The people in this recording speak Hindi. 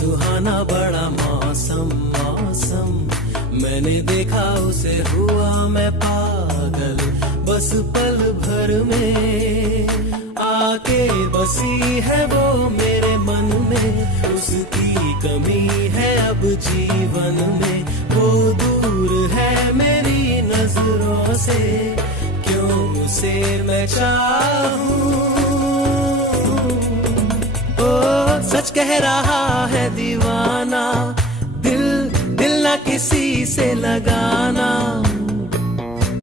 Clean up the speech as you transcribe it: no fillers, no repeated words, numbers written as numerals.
सुहाना बड़ा मौसम मौसम, मैंने देखा उसे हुआ मैं पागल, बस पल भर में आके बसी है वो मेरे मन में। उसकी कमी है अब जीवन में, वो दूर है मेरी नजरों से, क्यों उसे मैं चाहूं। ओ सच कह रहा है दीवाना, दिल दिल ना किसी से लगाना।